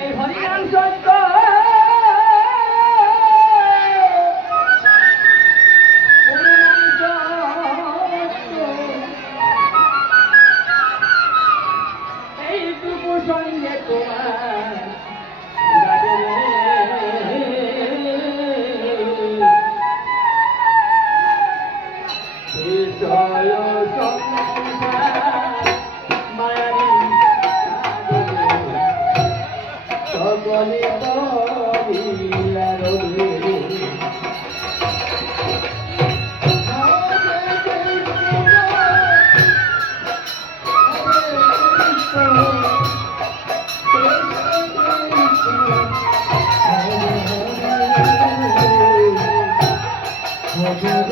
এই হরিনাম সত্য। Oh,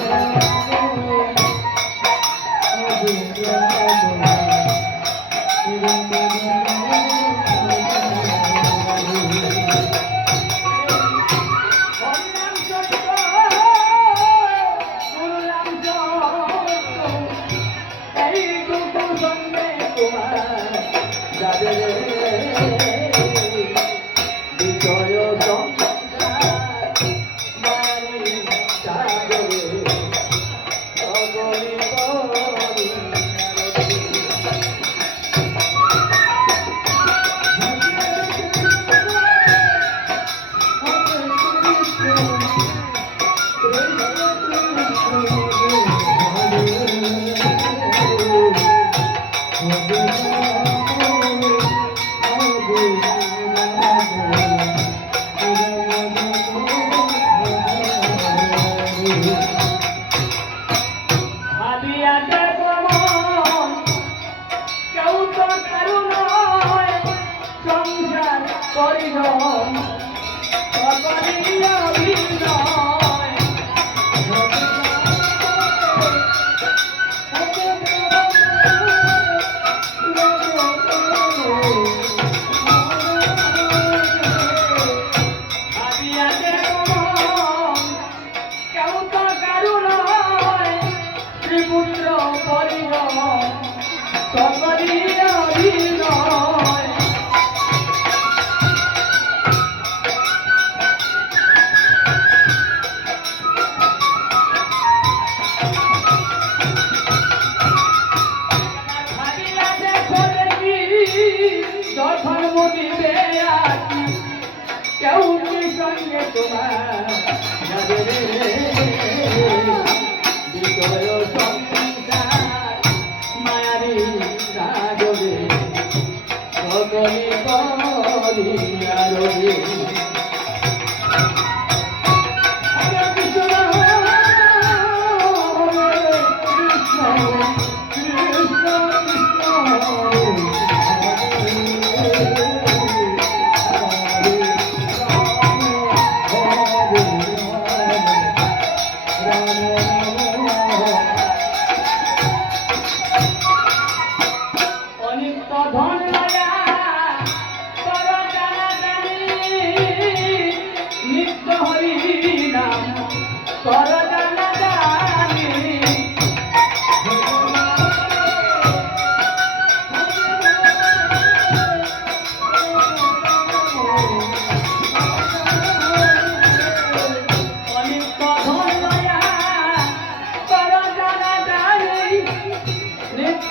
যখন মরিবে আছি কেউ কি সঙ্গে তোমার যাবে বিজয় সংসার মায়ারি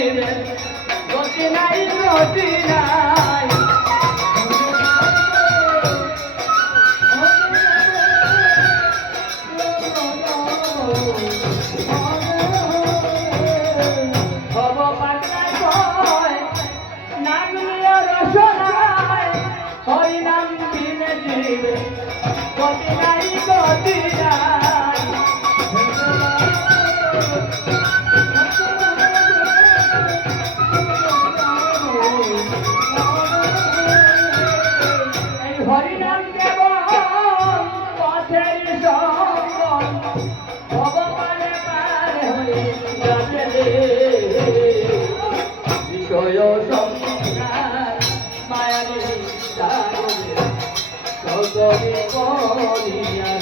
বিনে দিবে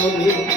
মায়ারে